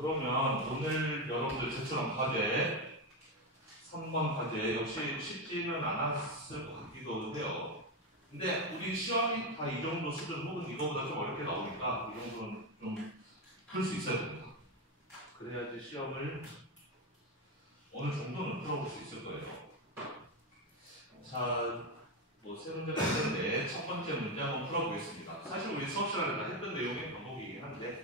그러면 오늘 여러분들 제출한 과제 3번 과제 역시 쉽지는 않았을 것 같기도 해요. 근데 우리 시험이 다 이 정도 수준 혹은 이거보다 좀 어렵게 나오니까 이 정도는 좀 풀 수 있어야 됩니다. 그래야지 시험을 어느 정도는 풀어볼 수 있을 거예요. 자, 뭐 세 문제가 있는데 첫 번째 문제 한번 풀어보겠습니다. 사실 우리 수업 시간에 다 했던 내용의 반복이긴 한데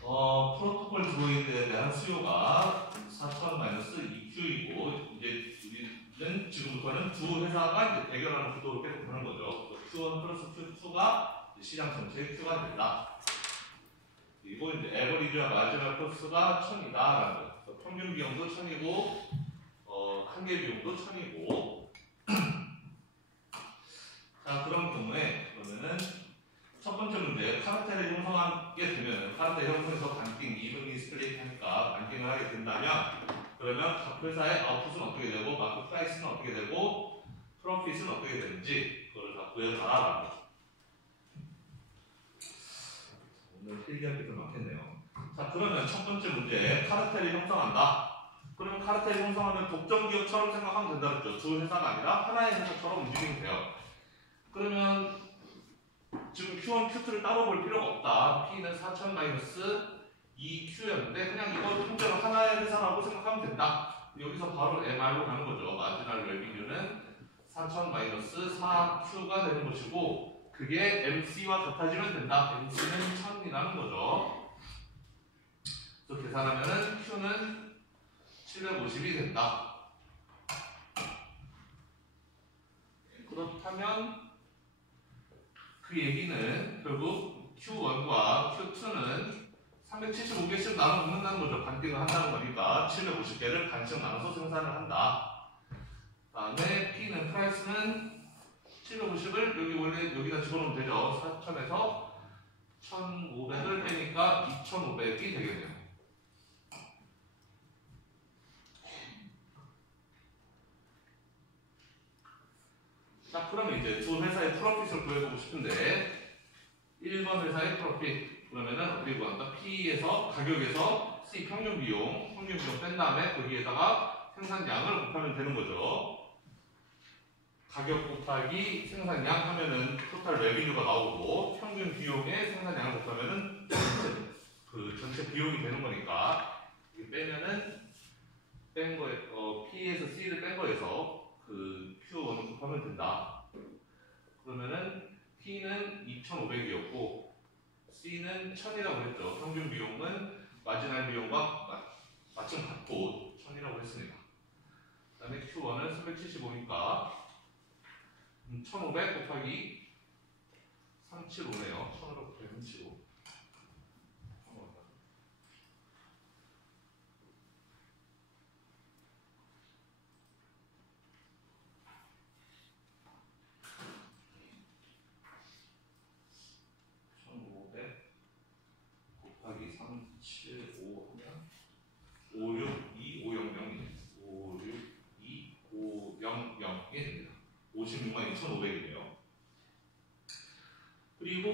프로토콜 드로이드에 대한 수요가 4000-2Q이고 이제 우리는 지금부터는 두 회사가 이제 대결하는 구도로 계속 보는 거죠. Q1 플러스 Q2가 시장 전체의 Q가 된다. 그리고 이제 에버리지와 마지막 코스가 1000이다 라는 거예요. 평균 비용도 1000이고 한계 비용도 1000이고 자, 그런 경우에 그러면은 첫 번째 문제 카르텔을 형성하게 되면 카르텔 형성에서 반띵, 이븐리 스플릿 하니까 반띵을 하게 된다면 그러면 각 회사의 아웃풋은 어떻게 되고 마크 프라이스는 어떻게 되고 프로핏은 어떻게 되는지 그걸 다 구해봐라라는 거죠. 오늘 필기할 게 좀 많겠네요. 자, 그러면 첫 번째 문제 카르텔을 형성한다. 그러면 카르텔을 형성하면 독점 기업처럼 생각하면 된다 그랬죠. 두 회사가 아니라 하나의 회사처럼 움직이면 돼요. 그러면 지금 Q1, Q2를 따로 볼 필요가 없다. P는 4000-2Q였는데 그냥 이거 통째로 하나의 회사라고 생각하면 된다. 여기서 바로 MR로 가는 거죠. 마지널 레비뉴는 4000-4Q가 되는 것이고 그게 MC와 같아지면 된다. MC는 1000이라는 거죠. 그래서 계산하면은 Q는 750이 된다. 그렇다면 그 얘기는 결국 Q1과 Q2는 375개씩 나눠 먹는다는 거죠. 반띵을 한다는 거니까 750개를 반씩 나눠서 생산을 한다. 그 다음에 P는 프라이스는 750을 여기 원래 여기다 집어넣으면 되죠. 4000에서 1500을 빼니까 2500이 되겠네요. 자, 그러면 이제 두 회사의 프로핏을 구해보고 싶은데 1번 회사의 프로핏 그러면은 어떻게 구한다? P에서 가격에서 C 평균 비용 뺀 다음에 거기에다가 생산량을 곱하면 되는 거죠. 가격 곱하기 생산량 하면은 토탈 레비뉴가 나오고 평균 비용에 생산량을 곱하면은 전체 비용이 되는 거니까 이게 빼면은 뺀 거에 P에서 C를 뺀 거에서 그 Q1을 곱하면 된다. 그러면은 P는 2,500이었고 C는 1,000이라고 했죠. 평균 비용은 마지널 비용과 마침 같고 1,000이라고 했습니다. 그 다음에 Q1은 375니까 1,500 곱하기 375네요. 1,500 곱하기 375. 곱하기 375 하면 562500이 562500이 됩니다. 562,500이네요. 그리고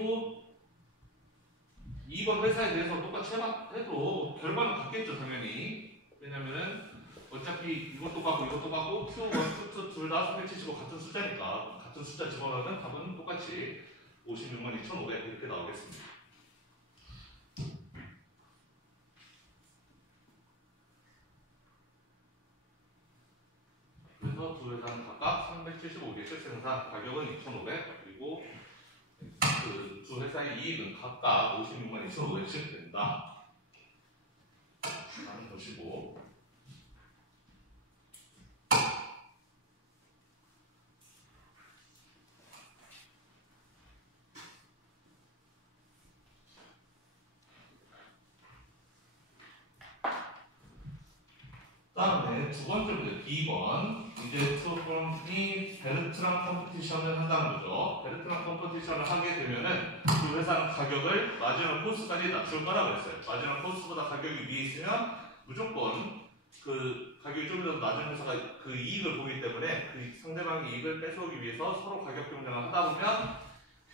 2번 회사에 대해서 똑같이 해도 결과는 같겠죠, 당연히. 왜냐면은 어차피 이것도 같고 이것도 같고 Q1, Q2 둘 다 375 같은 숫자니까 같은 숫자 집어넣으면 답은 똑같이 562,500 이렇게 나오겠습니다. 그래서 두 회사는 각각 375개씩 생산, 가격은 2,500 그리고 그 두 회사의 이익은 각각 562,500씩 된다. 라는 것이고 다음에 두 번째 문제 B번 이제 투프롬이 베르트랑 컴피티션을 한다는 거죠. 베르트랑 컴피티션을 하게 되면은 그 회사는 가격을 마지막 코스까지 낮출 거라고 했어요. 마지막 코스보다 가격이 위에 있으면 무조건 그 가격이 좀 더 낮은 회사가 그 이익을 보기 때문에 그 상대방의 이익을 뺏어오기 위해서 서로 가격 경쟁을 하다 보면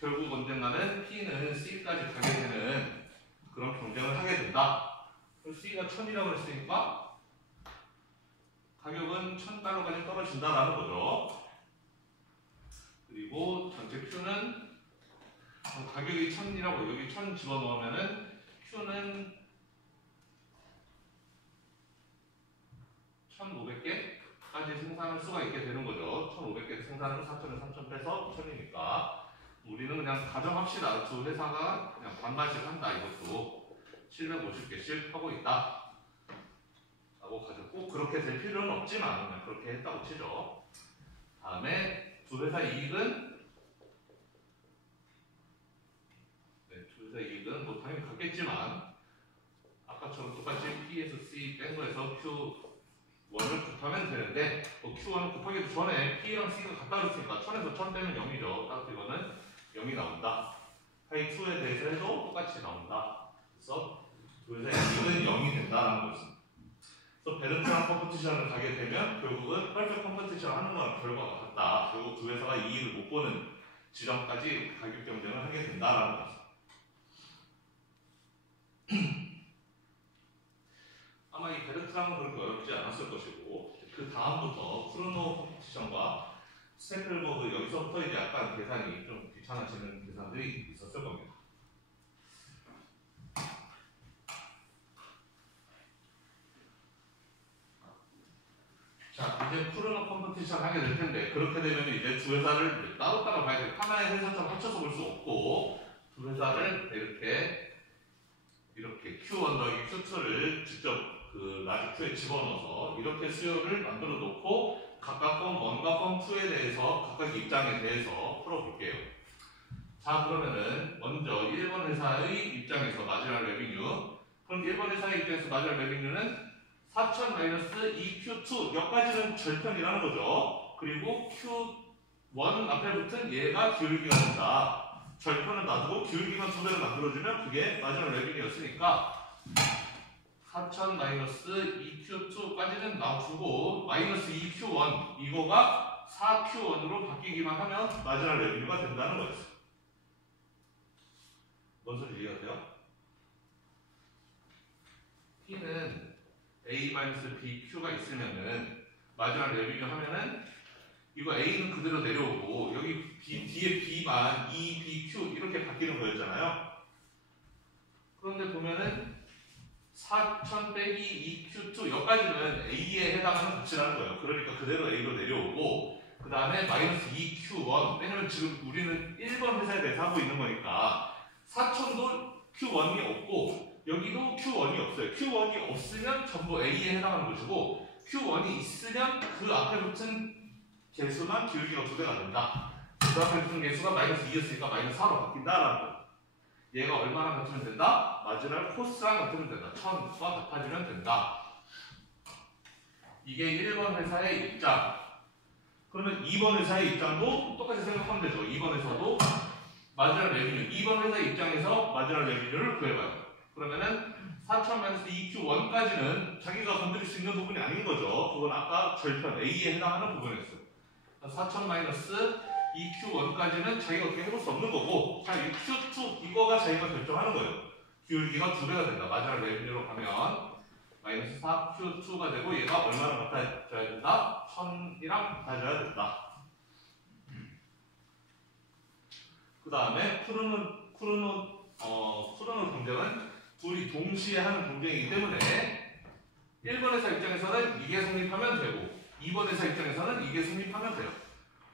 결국 언젠가는 P는 C까지 가게 되는 그런 경쟁을 하게 된다. C가 1000이라고 했으니까 가격은 $1000까지 떨어진다라는 거죠. 그리고 전체 Q는 가격이 1000이라고 여기 1000 집어넣으면은 Q는 1500개까지 생산할 수가 있게 되는 거죠. 1500개 생산을 4000에 3000 빼서 1000이니까 우리는 그냥 가정합시다. 두 회사가 그냥 반반씩 한다. 이것도 750개씩 하고 있다 라고 가지고 꼭 그렇게 될 필요는 없지만 그냥 그렇게 했다고 치죠. 다음에 두 회사 이익은 두 회사 이익은 뭐 당연히 같겠지만 아까처럼 똑같이 P에서 C 뺀 거에서 Q1을 곱하면 되는데 Q1을 곱하기도 전에 P랑 C가 같다 그랬으니까 1000에서 1000 빼면 0이죠. 따라서 이거는 0이 나온다. 파이2에 대해서 해도 똑같이 나온다. 그래서 두 회사의 이익은 0이 된다는 거였습니다. 그래서 베르트랑 컴퍼티션을 가게 되면 결국은 펄펙트 컴퍼티션 하는 건 결과가 같다. 결국 두 회사가 이익을 못 보는 지점까지 가격 경쟁을 하게 된다라는 거죠. 아마 이 베르트랑은 그렇게 어렵지 않았을 것이고 그 다음부터 크로노 컴퍼티션과 스테플버그 여기서부터 이제 약간 계산이 좀 귀찮아지는 계산들이 있었을 겁니다. 자, 이제 크로노 컴퍼티션 하게 될 텐데 그렇게 되면 이제 두 회사를 따로따로 봐야 돼요. 하나의 회사처럼 합쳐서 볼 수 없고 두 회사를 이렇게 Q1 더하기 Q2를 직접 그 라지 Q에 집어넣어서 이렇게 수요를 만들어 놓고 각각 펌 1과 펌 2에 대해서 각각 입장에 대해서 풀어볼게요. 자, 그러면은 먼저 1번 회사의 입장에서 마지막 레비뉴. 그럼 1번 회사의 입장에서 마지막 레비뉴는 4000-2Q2 여기까지는 절편이라는 거죠. 그리고 Q1 앞에 붙은 얘가 기울기가 된다. 절편을 놔두고 기울기만 두 배를 만들어주면 그게 마지막 레비뉴였으니까 4000-2Q2까지는 놔두고 마이너스 2Q1 이거가 4Q1으로 바뀌기만 하면 마지막 레비뉴가 된다는 거였어요. 뭔 소리 이해가 돼요? P는 A-BQ가 있으면은 마지막 레비뉴 하면은 이거 A는 그대로 내려오고 여기 뒤에 B만 EBQ 이렇게 바뀌는 거였잖아요. 그런데 보면은 4000 빼기 2Q2 여기까지는 A에 해당하는 값이라는 거예요. 그러니까 그대로 A로 내려오고 그 다음에 마이너스 2Q1 왜냐면 지금 우리는 1번 회사에 대해서 하고 있는 거니까 4000도 Q1이 없고 여기도 Q1이 없어요. Q1이 없으면 전부 A에 해당하는 것이고 Q1이 있으면 그 앞에 붙은 개수만 기울기가 두 배가 된다. 그 앞에 붙은 개수가 마이너스 2였으니까 마이너스 4로 바뀐다라는 거. 얘가 얼마나 같으면 된다? 마지막 코스랑 같으면 된다. 1000과 같아지면 된다. 이게 1번 회사의 입장. 그러면 2번 회사의 입장도 똑같이 생각하면 되죠. 2번 회사도 마지막 레비뉴. 2번 회사의 입장에서 마지막 레비뉴를 구해봐요. 그러면은 4000-2Q1까지는 자기가 건드릴 수 있는 부분이 아닌 거죠. 그건 아까 절편 A에 해당하는 부분이었어요. 4000-2Q1까지는 자기가 어떻게 해볼 수 없는 거고 자, 이 Q2 이거가 자기가 결정하는 거예요. 기울기가 두 배가 된다. 마지막 레비뉴로 가면 마이너스 4Q2가 되고 얘가 얼마나 같아져야 된다? 1000이랑 같아져야 된다. 그 다음에 크로노 경쟁은 둘이 동시에 하는 경쟁이기 때문에 1번 회사 입장에서는 이게 성립하면 되고 2번 회사 입장에서는 이게 성립하면 돼요.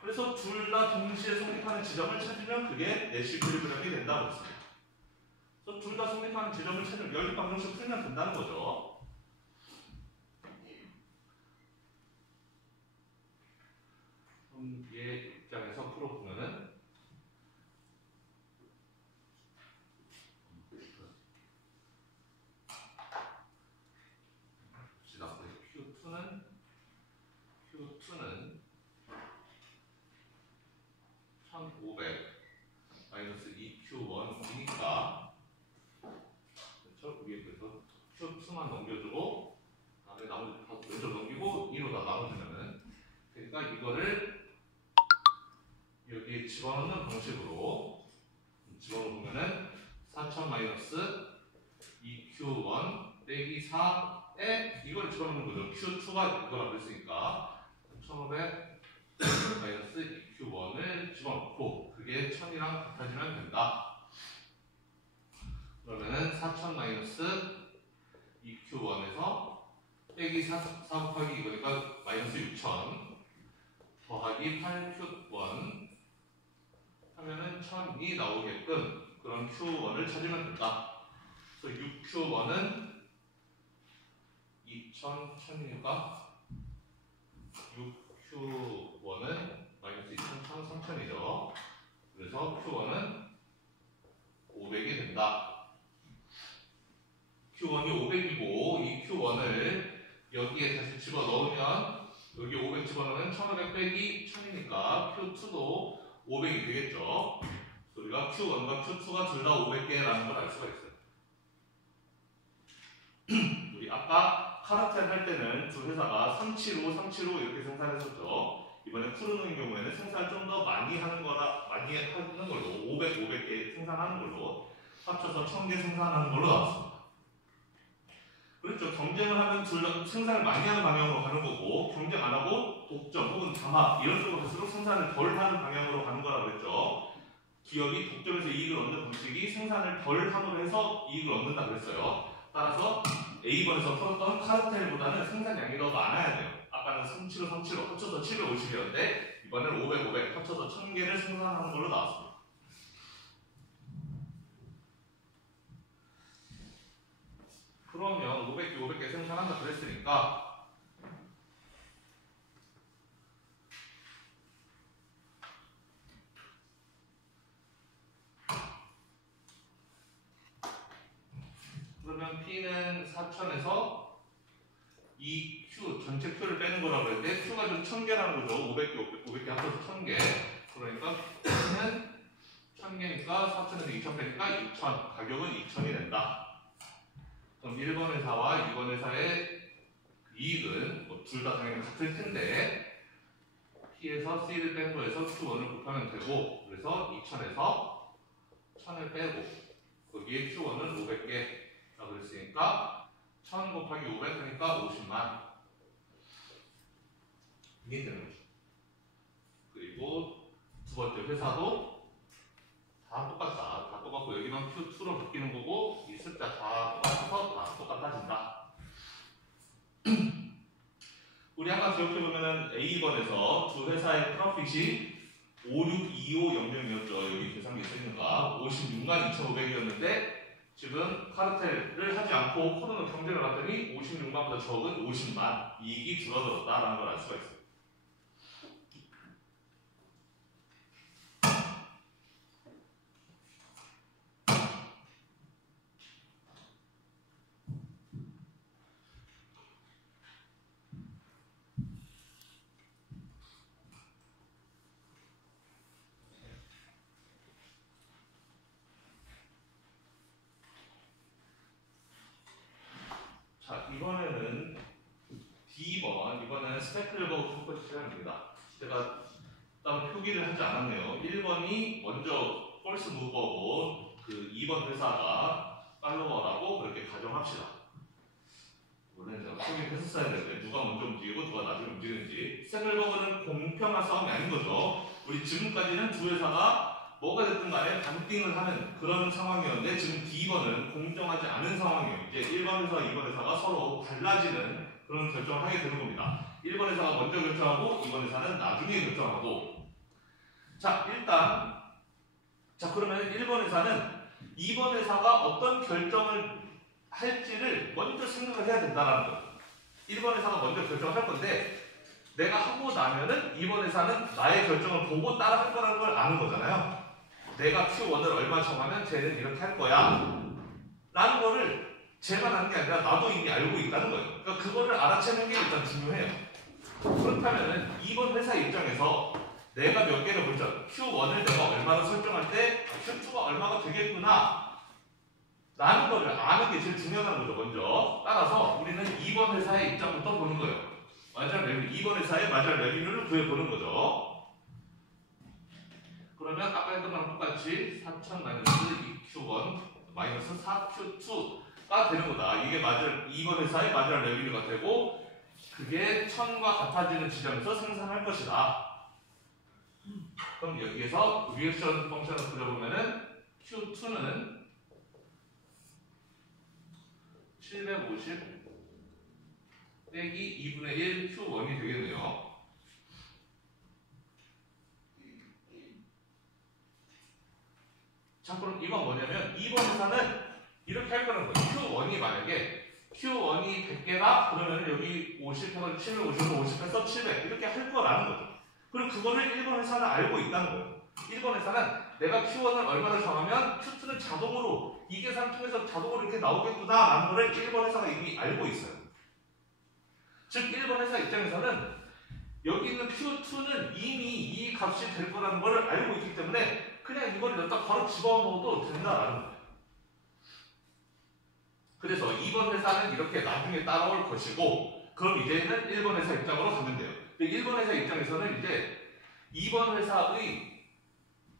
그래서 둘 다 동시에 성립하는 지점을 찾으면 그게 내시 이퀄리브리엄이 된다고 했습니다. 그래서 둘 다 성립하는 지점을 찾으면 연립 방정식 풀면 된다는 거죠. 그럼 얘 입장에서 풀어보면은 Q2는 1500 마이너스 2Q1이니까 그렇죠? 위에 그래서 Q2만 넘겨주고 다음에 나머지 다 왼쪽 넘기고 2로 다 나눠주면은 그러니까 이거를 여기에 집어넣는 방식으로 집어넣으면은 4000 마이너스 4에 이걸 집어넣는 거죠. Q2가 이거라고 했으니까 1500 마이너스 2Q1을 집어넣고 그게 1000이랑 같아지면 된다. 그러면은 4000 마이너스 2Q1에서 빼기 4 곱하기 이거니까 마이너스 6000 더하기 8Q1 하면은 1000이 나오게끔 그런 Q1을 찾으면 된다. 그래서 6Q1은 2000, 1000이니까 6Q1은 마이너스 2000, 3000이죠. 그래서 Q1은 500이 된다. Q1이 500이고 이 Q1을 여기에 다시 집어넣으면 여기 500 집어넣으면 1500 빼기 1000이니까 Q2도 500이 되겠죠. 우리가 Q1과 Q2가 둘 다 500개라는 걸 알 수가 있어요. 우리 아까 카르텔 할 때는 두 회사가 375, 375 이렇게 생산했었죠. 이번에 푸르노인 경우에는 생산을 좀 더 많이 하는 걸로 500, 500개 생산하는 걸로 합쳐서 1000개 생산하는 걸로 나왔습니다. 그렇죠. 경쟁을 하면 둘 다 생산을 많이 하는 방향으로 가는 거고 경쟁 안 하고 독점 혹은 담합 이런 쪽으로 갈수록 생산을 덜 하는 방향으로 가는 거라고 했죠. 기업이 독점에서 이익을 얻는 방식이 생산을 덜 함으로 해서 이익을 얻는다 그랬어요. 따라서 A번에서 풀었던 카르텔보다는 생산량이 더 많아야 돼요. 아까는 375, 375 합쳐서 750이었는데 이번에는 500, 500 합쳐서 1000개를 생산하는 걸로 나왔습니다. 그러면 500개, 500개 생산한다 그랬으니까 그러면 P는 4000에서 이 Q, 전체 Q를 빼는 거라고 했는데 Q가 좀 1000개라는 거죠. 500개, 500개 합쳐서 1000개. 그러니까 Q는 1000개니까 4000에서 2000 빼니까 2000. 가격은 2000이 된다. 그럼 1번 회사와 2번 회사의 이익은 뭐 둘 다 당연히 같을 텐데 P에서 C를 뺀 거에서 Q1을 곱하면 되고 그래서 2000에서 1000을 빼고 거기에 Q1은 500개라고 그랬으니까 1000 곱하기 500 하니까 50만 이게 되는 거죠. 그리고 두 번째 회사도 다 똑같다. 다 똑같고 여기만 Q2로 바뀌는 거고 이 숫자 다 똑같아서 다 똑같아진다. 우리 아까 기억해보면은 A번에서 두 회사의 프로핏이 562500이었죠. 여기 계산기 쓰니까 56만 2500이었는데 지금 카르텔을 하지 않고 코로나 경쟁을 했더니 56만보다 적은 50만 이익이 줄어들었다라는 걸 알 수가 있어요. 자, 이번에는 D번, 이번에는 스펙클버그 컴포지 시간입니다. 제가 따로 표기를 하지 않았네요. 1번이 먼저 펄스 무버고 그 2번 회사가 팔로워라고 그렇게 가정합시다. 원래는 제가 표기를 했었어야 되는데 누가 먼저 움직이고 누가 나중에 움직이는지. 스펙클버그는 공평한 싸움이 아닌 거죠. 우리 지금까지는 두 회사가 뭐가 됐든 간에 반띵을 하는 그런 상황이었는데 지금 D번은 공정하지 않은 상황이에요. 이제 1번 회사와 2번 회사가 서로 달라지는 그런 결정을 하게 되는 겁니다. 1번 회사가 먼저 결정하고 2번 회사는 나중에 결정하고. 자, 일단 자 그러면 1번 회사는 2번 회사가 어떤 결정을 할지를 먼저 생각을 해야 된다는 거예요. 1번 회사가 먼저 결정을 할 건데 내가 하고 나면은 2번 회사는 나의 결정을 보고 따라 할 거라는 걸 아는 거잖아요. 내가 Q1을 얼마 정하면 쟤는 이렇게 할 거야 라는 거를 쟤만 하는 게 아니라 나도 이미 알고 있다는 거예요. 그러니까 그거를 알아채는 게 일단 중요해요. 그렇다면 2번 회사 입장에서 내가 몇 개를 볼지 Q1을 내가 얼마나 설정할 때 Q2가 얼마가 되겠구나 라는 거를 아는 게 제일 중요한 거죠. 먼저 따라서 우리는 2번 회사의 입장부터 보는 거예요. 마지막 레비뉴, 2번 회사의 마지막 레비뉴를 구해보는 거죠. 그러면 아까 했던 거랑 똑같이 4000 마이너스 2Q1 마이너스 4Q2 되는 거다. 이게 2번 회사의 마지막 레비뉴가 되고 그게 1000과 같아지는 지점에서 생산할 것이다. 그럼 여기에서 리액션 펑션을 그려보면은 Q2는 750 빼기 2분의 1 Q1이 되겠네요. 자, 그럼 이건 뭐냐면 2번 회사는 이렇게 할 거라는 거예요. Q1이 만약에 Q1이 100개다 그러면 여기 50해서 750에서 50해서 700 이렇게 할 거라는 거죠. 그리고 그거를 1번 회사는 알고 있다는 거예요. 1번 회사는 내가 Q1을 얼마나 정하면 Q2는 자동으로 이 계산 통해서 자동으로 이렇게 나오겠구나 라는 거를 1번 회사가 이미 알고 있어요. 즉 1번 회사 입장에서는 여기 있는 Q2는 이미 이 값이 될 거라는 거를 알고 있기 때문에 그냥 이걸 여기다 바로 집어넣어도 된다라는 거예요. 그래서 2번 회사는 이렇게 나중에 따라올 것이고 그럼 이제는 1번 회사 입장으로 가면 돼요. 근데 1번 회사 입장에서는 이제 2번 회사의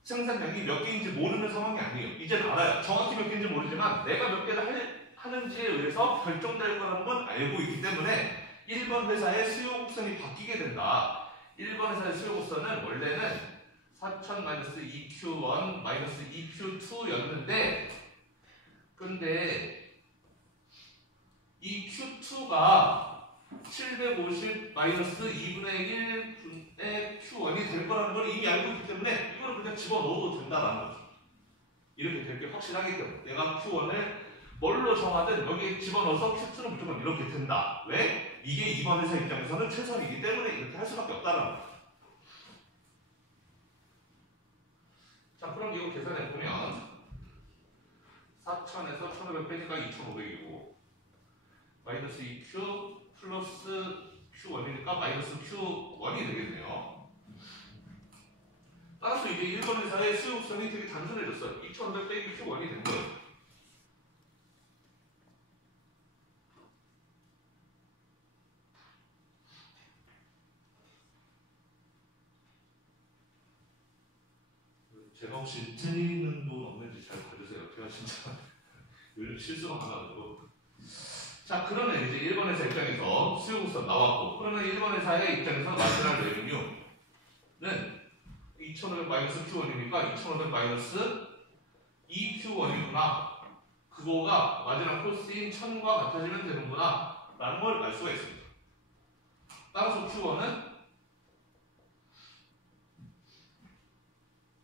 생산량이 몇 개인지 모르는 상황이 아니에요. 이제는 알아요. 정확히 몇 개인지 모르지만 내가 몇 개를 하는지에 의해서 결정될 거라는 건 알고 있기 때문에 1번 회사의 수요 곡선이 바뀌게 된다. 1번 회사의 수요 곡선은 원래는 4000-2Q1 2Q2였는데 근데 이 Q2가 750 2분의 1분의 Q1이 될 거라는 걸 이미 알고 있기 때문에 이거를 그냥 집어넣어도 된다라는 거죠. 이렇게 될 게 확실하기 때문에 내가 Q1을 뭘로 정하든 여기에 집어넣어서 Q2는 무조건 이렇게 된다. 왜? 이게 2번 회사 입장에서는 최선이기 때문에 이렇게 할 수밖에 없다는 거죠. 자, 그럼 이거 계산해보면 4000에서 1500 빼니까 2500이고 마이너스 2Q 플러스 Q1이니까 마이너스 Q1이 되겠네요. 따라서 이제 1번 회사의 수요곡선이 되게 단순해졌어요. 2500 빼기 Q1이 된 거예요. 제가 혹시 틀리는 분 없는지 잘 봐주세요. 제가 진짜 요즘 실수가 많아가지고. 자, 그러면 이제 1번 회사 입장에서 수요곡선 나왔고 그러면 1번 회사의 입장에서 마지막 레비뉴는 2500 마이너스 Q1이니까 2500 마이너스 2Q1이구나. 그거가 마지막 코스인 1000과 같아지면 되는구나 라는 걸 알 수가 있습니다. 따라서 Q1은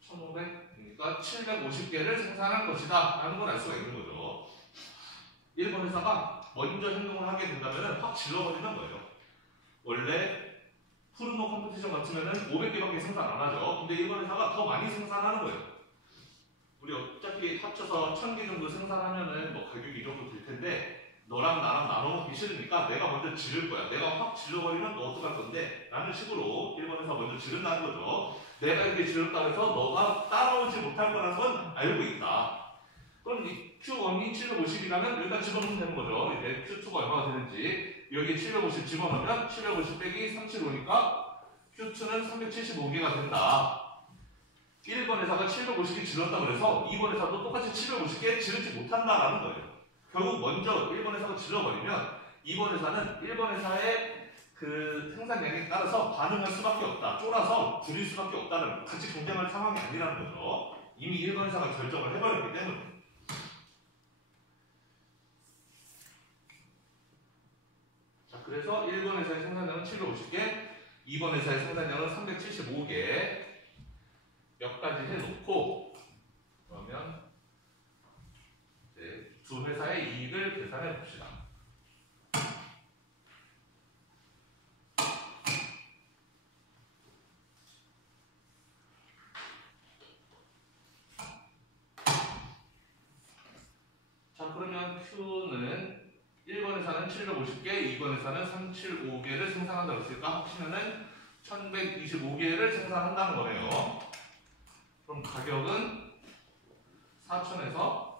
1500이니까 750개를 생산할 것이다 라는 걸 알 수가 있는 거죠. 1번 회사가 먼저 행동을 하게 된다면 확 질러버리는 거예요. 원래 푸르노 컴피티션 같으면 500개밖에 생산 안 하죠. 근데 1번 회사가 더 많이 생산하는 거예요. 우리 어차피 합쳐서 1000개 정도 생산하면은 뭐 가격이 이 정도 될 텐데 너랑 나랑 나눠 먹기 싫으니까 내가 먼저 지를 거야. 내가 확 질러버리면 너 어떡할 건데? 라는 식으로 1번 회사 먼저 지른다는 거죠. 내가 이렇게 지른다고 해서 너가 따라오지 못할 거라는 건 알고 있다. 그럼 이 Q1이 750이라면 여기다 집어넣으면 되는 거죠. 이제 Q2가 얼마가 되는지 여기 750 집어넣으면 750 빼기 375니까 Q2는 375개가 된다. 1번 회사가 750개 질렀다고 해서 2번 회사도 똑같이 750개 지르지 못한다라는 거예요. 결국 먼저 1번 회사가 질러버리면 2번 회사는 1번 회사의 그 생산량에 따라서 반응할 수밖에 없다. 쫄아서 줄일 수밖에 없다는 같이 경쟁할 상황이 아니라는 거죠. 이미 1번 회사가 결정을 해버렸기 때문에. 자, 그래서 1번 회사의 생산량은 750개, 2번 회사의 생산량은 375개 몇 가지 해놓고 그러면 이제 두 회사의 이익을 계산해 봅시다. 자, 그러면 Q는 1번 회사는 750개, 2번 회사는 375개를 생산한다고 했으니까 합치면은 1125개를 생산한다는 거네요. 그럼 가격은 4000에서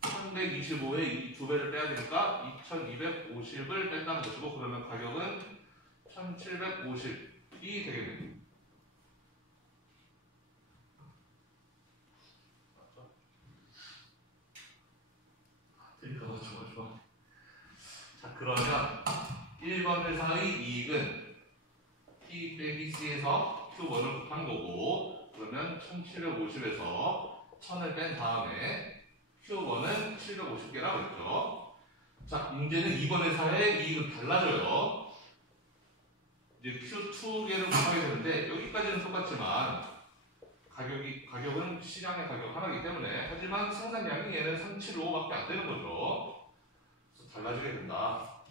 1125에 2배를 빼야 되니까 2250을 뺀다는 것이고 그러면 가격은 1750이 되겠네요. 맞죠? 1750에서 1000을 뺀 다음에 Q1은 750개라고 했죠. 자, 이제는 이번 회사의 이익은 달라져요. 이제 Q2개를 곱하게 되는데 여기까지는 똑같지만 가격은 시장의 가격 하나이기 때문에 하지만 생산량이 얘는 375밖에 안 되는 거죠. 그래서 달라지게 된다.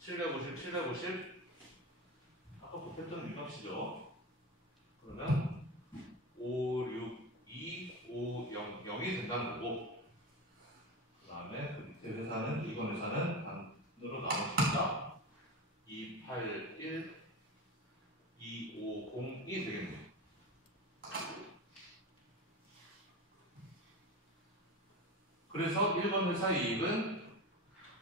750, 750 아까 못했던 이 값이죠. 그러면 5, 6, 2, 5, 0, 0이 된다는 거고 그 다음에 그 밑에 회사는 이번 회사는 반으로 나눠줍니다. 2, 8, 1, 2, 5, 0이 되겠네요. 그래서 1번 회사의 이익은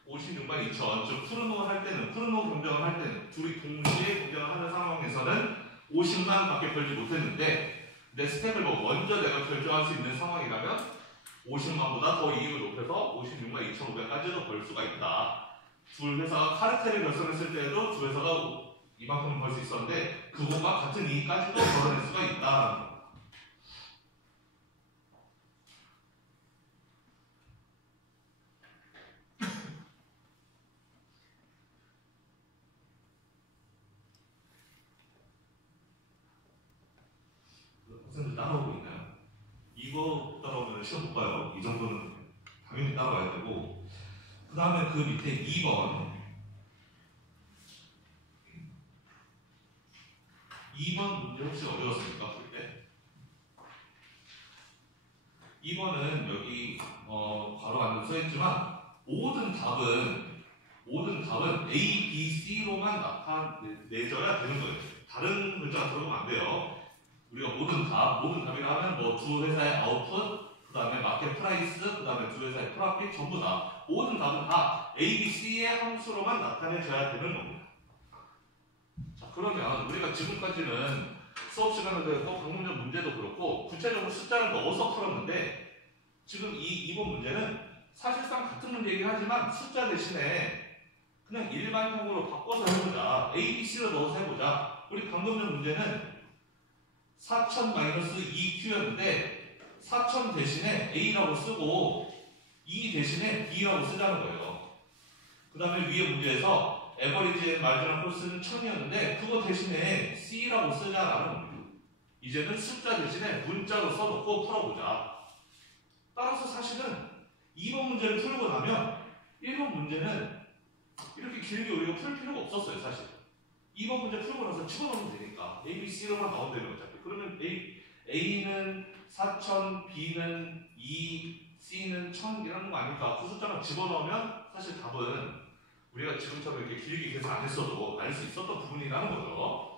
56만 2천, 즉 푸르노 경쟁을 할 때는 둘이 동시에 경쟁을 하는 상황에서는 50만 밖에 벌지 못했는데 내 스택을 먼저 내가 결정할 수 있는 상황이라면 50만보다 더 이익을 높여서 56만 2,500까지도 벌 수가 있다. 둘 회사가 카르텔을 결성했을 때에도 두 회사가 이만큼 벌 수 있었는데 그거가 같은 이익까지도 벌어낼 수가 있다. 학생들 따라오고 있나요? 이거 따라오면 시험 못 봐요. 이 정도는 당연히 따라와야 되고 그 다음에 그 밑에 2번 문제 혹시 어려웠습니까? 볼 때? 2번은 여기 괄호 안에 써있지만 모든 답은 A, B, C로만 나타내줘야 되는 거예요. 다른 글자가 들어가면 안 돼요. 우리가 모든 답이라 하면 뭐 두 회사의 아웃풋, 그 다음에 마켓 프라이스, 그 다음에 두 회사의 프로핏 전부 다 모든 답은 다 A, B, C의 함수로만 나타내줘야 되는 겁니다. 자, 그러면 우리가 지금까지는 수업 시간에도 그렇고 방문적 문제도 그렇고 구체적으로 숫자를 넣어서 풀었는데 지금 이번 문제는 사실상 같은 문제이긴 하지만 숫자 대신에 그냥 일반형으로 바꿔서 해보자. A, B, C로 넣어서 해보자. 우리 방금 전 문제는 4000-2Q였는데 4000 대신에 A라고 쓰고 2 대신에 B라고 쓰자는 거예요. 그 다음에 위에 문제에서 에버리지 앤 마지막 코스는 1000이었는데 그거 대신에 C라고 쓰자라는 겁니다. 이제는 숫자 대신에 문자로 써놓고 풀어보자. 따라서 사실은 2번 문제를 풀고 나면 1번 문제는 이렇게 길게 우리가 풀 필요가 없었어요. 사실 2번 문제 풀고 나서 집어넣으면 되니까 A, B, C로만 나온다는 거죠. 그러면 A는 4000, B는 2, C는 1000 이라는 거 아닐까? 그 숫자만 집어넣으면 사실 답은 우리가 지금처럼 이렇게 길게 계산 안 했어도 알 수 있었던 부분이라는 거죠.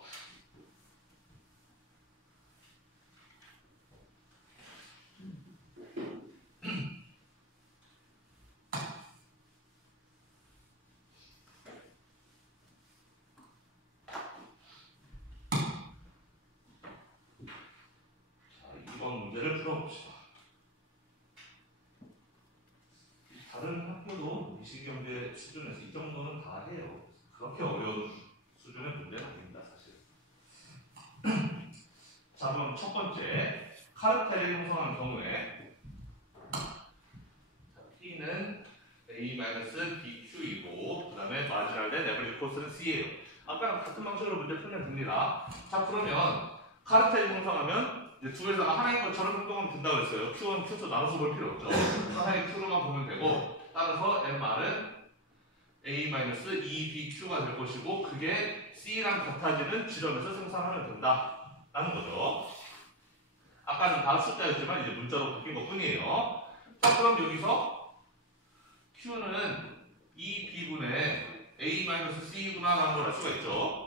문제를 풀어봅시다. 다른 학교도 미식경제 수준에서 이 정도는 다 해요. 그렇게 어려운 수준의 문제는 아닙니다, 사실. 자, 그럼 첫 번째 카르텔을 형성한 경우에 P는 A-BQ이고 그 다음에 마지널 대 레버리지 코스는 C예요. 아까랑 같은 방식으로 문제 풀면 됩니다. 자, 그러면 카르텔 형성하면 두 회사가 하나인 것처럼 행동하면 된다고 했어요. Q1, Q2 나눠서 볼 필요 없죠. 하나의 Q로만 보면 되고 따라서 MR은 A-2BQ가 될 것이고 그게 C랑 같아지는 지점에서 생산하면 된다 라는 거죠. 아까는 다 숫자였지만 이제 문자로 바뀐 것 뿐이에요. 자, 그럼 여기서 Q는 2B분의 A-C구나 라는 걸 알 수가 있죠.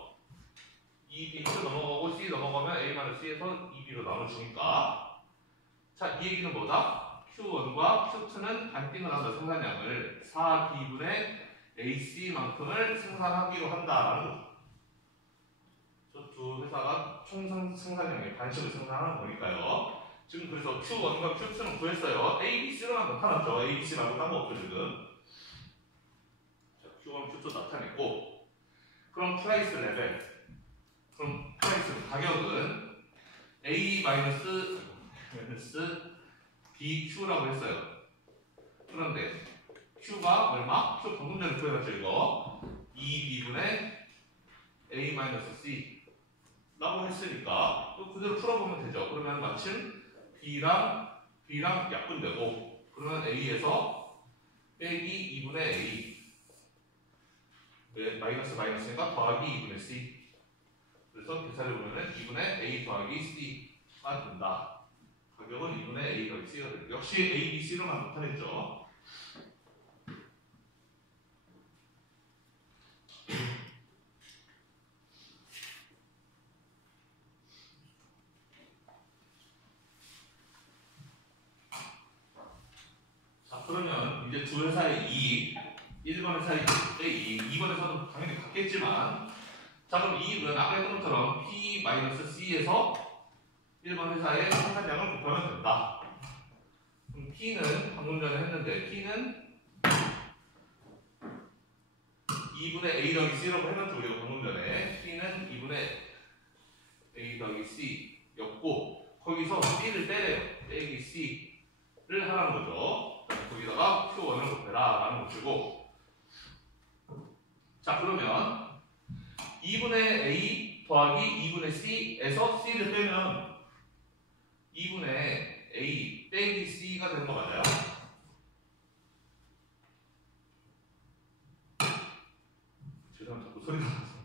2B로 넘어가고 C 넘어가면 A-C에서 2B로 나눠주니까 자, 이 얘기는 뭐다? Q1과 Q2는 반띵을 한다. 생산량을 4B분의 AC만큼을 생산하기로 한다라는 거죠. 저 두 회사가 총 생산량의 반씩을 생산하는 거니까요. 지금 그래서 Q1과 Q2는 구했어요. A, B, C로만 나타났죠. A, B, C 말고 딴 거 없죠 지금. 자, Q1, Q2 나타냈고 그럼 프라이스 레벨, 그럼 프라이스 가격은 A 마이너스 BQ라고 했어요. 그런데 Q가 얼마? Q 방금 전에 표현했죠 이거 2B분의 A 마이너스 C 라고 했으니까 또 그대로 풀어보면 되죠. 그러면 마침 B랑 약분되고 그러면 A에서 빼기 2분의 A 왜 마이너스니까 더하기 2분의 C 그래서 계산해 보면은 2분의 A 더하기 C가 된다. 가격은 2분의 A 더하기 C가 된다. 역시 A, B, C로만 나타냈죠. 자 그러면 이제 두 회사의 이익 1번 회사의 이익 2번에서도 당연히 같겠지만 자 그럼 이익은 아까 했던 것처럼 P-C에서 1번 회사의 생산량을 곱하면 된다. 그럼 P는 방금 전에 했는데 P는 2분의 A 더하기 C라고 해놨죠 우리가 방금 전에 P는 2분의 A 더하기 C였고 거기서 C를 빼기 C를 하라는 거죠. 거기다가 Q1을 곱해라 라는 것이고 자 그러면 2분의 A 더하기 2분의 C에서 C를 빼면 2분의 A 빼기 C가 되는 거 맞아요? 죄송합니다. 자꾸 소리가 나서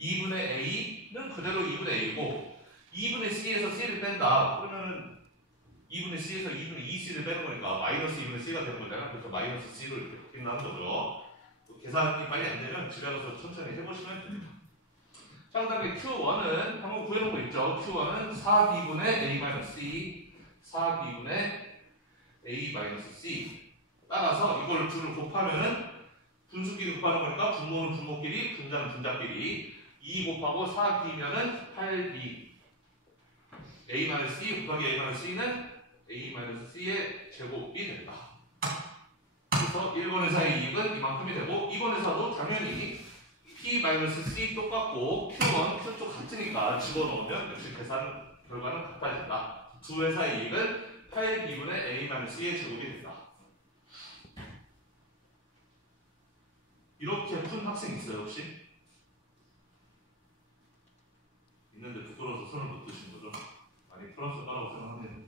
2분의 A는 그대로 2분의 A고 2분의 C에서 C를 뺀다. 그러면 2분의 C에서 2분의 2C를 빼는 거니까 마이너스 2분의 C가 되는 거잖아요. 그래서 마이너스 C를 이렇게 나는 거죠. 계산이 빨리 안 되면 집에 가서 천천히 해보시면 됩니다. 자, 그 다음에 Q1은 한번 구해놓은 거 있죠. Q1은 4B분의 A-C 4B분의 A-C 따라서 이걸 둘을 곱하면은 분수끼리 곱하는 거니까 분모는 분모끼리 분자는 분자끼리 2 곱하고 4B면은 8B A-C 곱하기 A-C는 A-C의 제곱이 된다. 그래서 1번 회사의 이익은 이만큼이 되고 2번 회사도 당연히 P-C 똑같고 Q1, Q2 같으니까 집어넣으면 역시 계산 결과는 같아진다. 두 회사의 이익은 8B분의 A-C의 제곱이 된다. 이렇게 푼 학생 있어요 혹시? 있는데 부끄러워서 손을 못 드신 거죠? 많이 풀었을 거라고 생각하네요.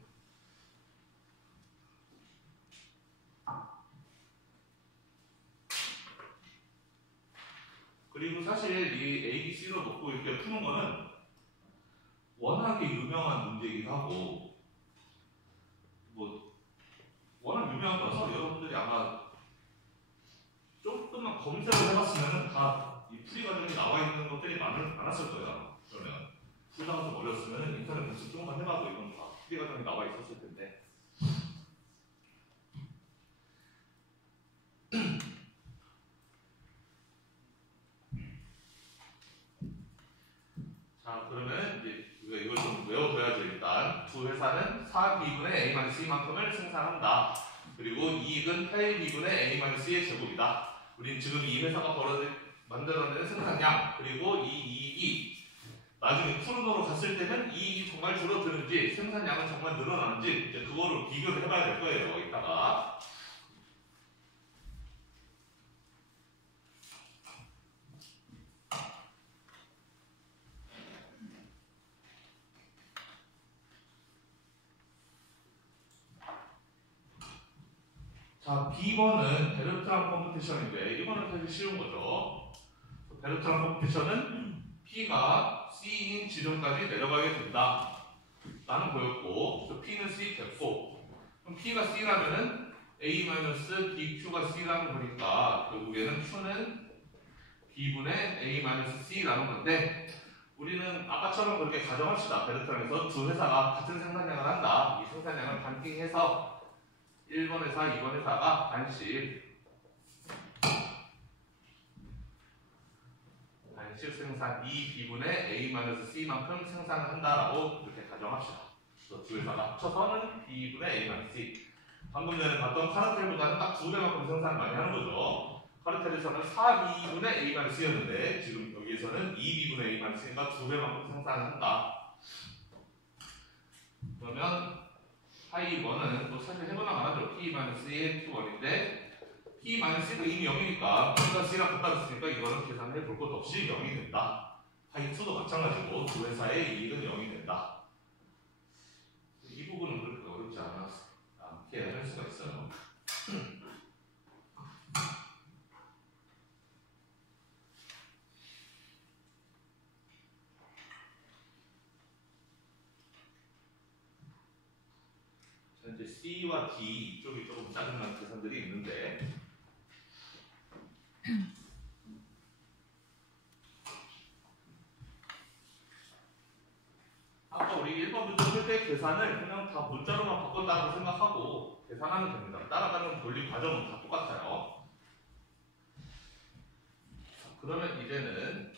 그리고 사실 이 A, B, C로 놓고 이렇게 푸는 거는 워낙에 유명한 문제이기도 하고 뭐 워낙 유명한 거라서 여러분들이 아마 조금만 검색을 해봤으면 다 이 풀이 과정이 나와 있는 것들이 많았을 거예요. 그러면 풀다가 좀 어렸으면 인터넷 검색 조금만 해봐도 이건 다 풀이 과정이 나와 있었을 텐데 자 그러면 이제 우리가 이걸 좀 외워둬야죠. 일단 두 회사는 4B분의 A-C만큼을 생산한다. 그리고 이익은 8B분의 A-C의 제곱이다. 우린 지금 이 회사가 만들어내는 생산량 그리고 이 이익이 나중에 푸른으로 갔을 때는 이익이 정말 줄어드는지 생산량은 정말 늘어나는지 이제 그거를 비교를 해봐야 될 거예요. 이따가 자, B번은 베르트랑 컴퓨테이션인데 이거는 사실 쉬운 거죠. 베르트랑 컴퓨테이션은 P가 C인 지점까지 내려가게 된다 라는 거였고 P는 C 됐고 그럼 P가 C라면은 A-BQ가 C라는 거니까 결국에는 Q는 B분의 A-C라는 건데 우리는 아까처럼 그렇게 가정합시다. 베르트랑에서 두 회사가 같은 생산량을 한다. 이 생산량을 반띵해서 1번 회사, 2번 회사가 반씩 생산 2B분의 A-C만큼 생산을 한다라고 이렇게 가정합시다. 두 회사가 합쳐서는 B분의 A-C. 방금 전에 봤던 카르텔보다는 딱 두 배만큼 생산을 많이 하는 거죠. 카르텔에서는 4B분의 A-C였는데 지금 여기에서는 2B분의 A-C니까 두 배만큼 생산을 한다. 그러면 파이1은 또 사실 해보나 마나죠. P-1의 Q1인데 P-1가 이미 0이니까 P가 C랑 같아졌으니까 이거는 계산해 볼 것도 없이 0이 된다. 파이2도 마찬가지고 두 회사의 이익은 0이 된다. 이 부분은 그렇게 어렵지 않게 할 수가 있어요. 이제 C와 D 이쪽이 조금 짜증나는 계산들이 있는데 아까 우리 1번 문제 풀 때 계산을 그냥 다 문자로만 바꾼다고 생각하고 계산하면 됩니다. 따라가는 논리 과정은 다 똑같아요. 그러면 이제는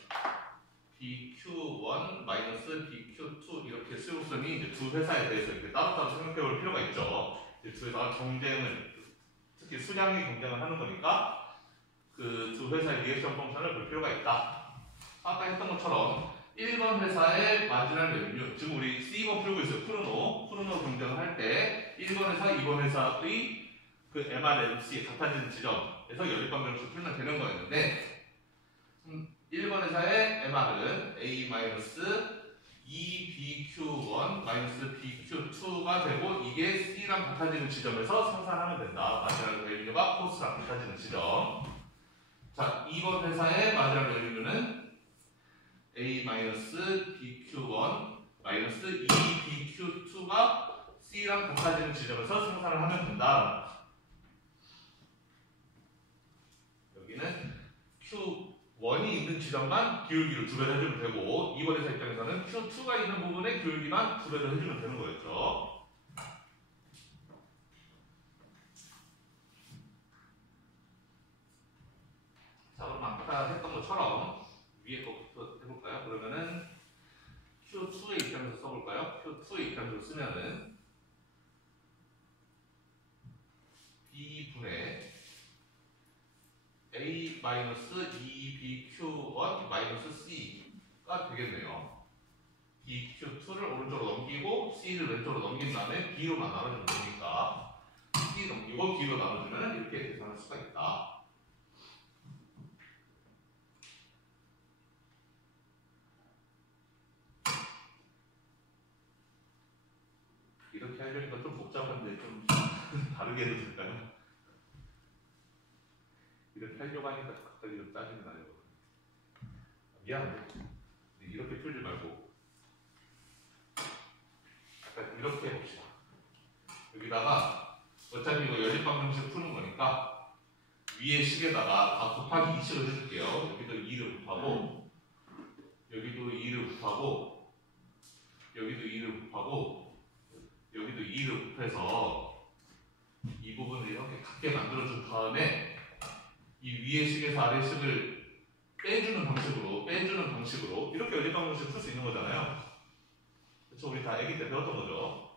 BQ1 BQ2 이렇게 수용성이 이제 두 회사에 대해서 이렇게 따로따로 생각해 볼 필요가 있죠. 이제 두 회사가 경쟁을, 특히 수량의 경쟁을 하는 거니까 그 두 회사의 리액션 펑션을 볼 필요가 있다. 아까 했던 것처럼 1번 회사의 마지막 레비뉴, 지금 우리 C2번 풀고 있어요. 프루노 경쟁을 할 때 1번 회사, 2번 회사의 그 MRMC 같아지는 지점에서 연립방정식 풀면 되는 거였는데 1번 회사의 MR은 A-2BQ1 BQ2가 되고 이게 C랑 같아지는 지점에서 생산하면 된다. 마지막 레비뉴가 코스랑 같아지는 지점. 자, 2번 회사의 마지막 레비뉴는 A-BQ1 2BQ2가 C랑 같아지는 지점에서 생산을 하면 된다. 여기는 Q1이 있는 지점만 기울기를 2배로 해주면 되고 2번 회사 입장에서는 Q2가 있는 부분의 기울기만 2배로 해주면 되는 거였죠. 자, 그럼 아까 했던 것처럼 위에 거부터 해볼까요? 그러면은 Q2의 입장에서 써볼까요? Q2의 입장에서 쓰면은 B분의 A-2BQ1 C가 되겠네요. BQ2를 오른쪽으로 넘기고 C를 왼쪽으로 넘긴 다음에 B로만 나눠주면 되니까 C 넘기고 B로 나눠주면 이렇게 계산할 수가 있다. 이렇게 하려니까 좀 복잡한데 좀 다르게 해도 될까요? 이렇게 하려고 하니까 갑자기 좀 짜증이 나요. 미안한데 이렇게 풀지 말고 약간 이렇게 해봅시다. 여기다가 어차피 이거 연립방정식 푸는 거니까 위에 식에다가 다 곱하기 2씩을 해줄게요. 여기도 2를 곱하고 여기도 2를 곱하고 여기도 2를 곱하고 여기도 2를 곱해서 이 부분을 이렇게 같게 만들어준 다음에 이 위의 식에서 아래 식을 빼주는 방식으로 이렇게 연립방정식 풀 수 있는 거잖아요. 그렇죠? 우리 다 아기 때 배웠던 거죠.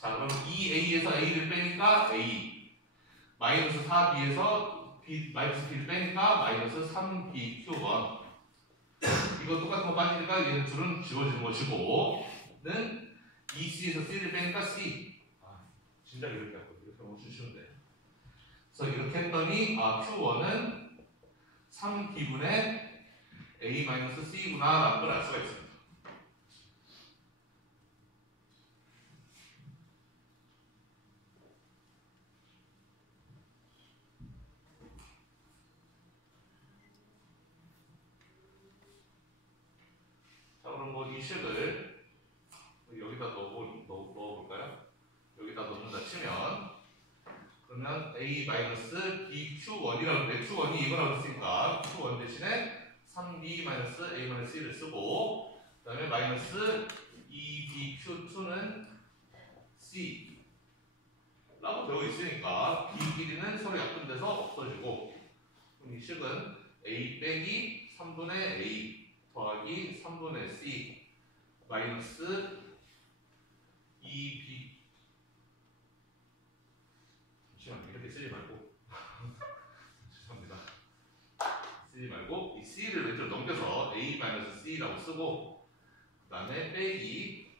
자, 그럼 2a에서 a를 빼니까 a 마이너스 4b에서 마이너스 b를 빼니까 마이너스 3bq1 이거 똑같은 거 빠지니까 얘는 둘은 지워지는 것이고 는 2c에서 c를 빼니까 c 진짜 이렇게 할 거예요. 이렇게 하면 쉬운데 그래서 이렇게 했더니 Q1은 3b분의 A-C구나 라는 걸 알 수가 있습니다. 자, 그럼 뭐 이 식을 여기다 넣어볼까요? 여기다 넣는다 치면 그러면 A-BQ1이라고 돼. Q1이 이거라고 했으니까 Q1 대신에 3B-A-C를 쓰고 그 다음에 마이너스 2BQ2는 C 라고 되어 있으니까 B끼리는 서로 약분돼서 없어지고 그럼 이 식은 A 빼기 3분의 A 더하기 3분의 C 마이너스 2B 잠시만 이렇게 쓰지 말고 죄송합니다. 쓰지 말고 이 C를 왼쪽으로 넘겨서 A-C라고 쓰고 그 다음에 빼기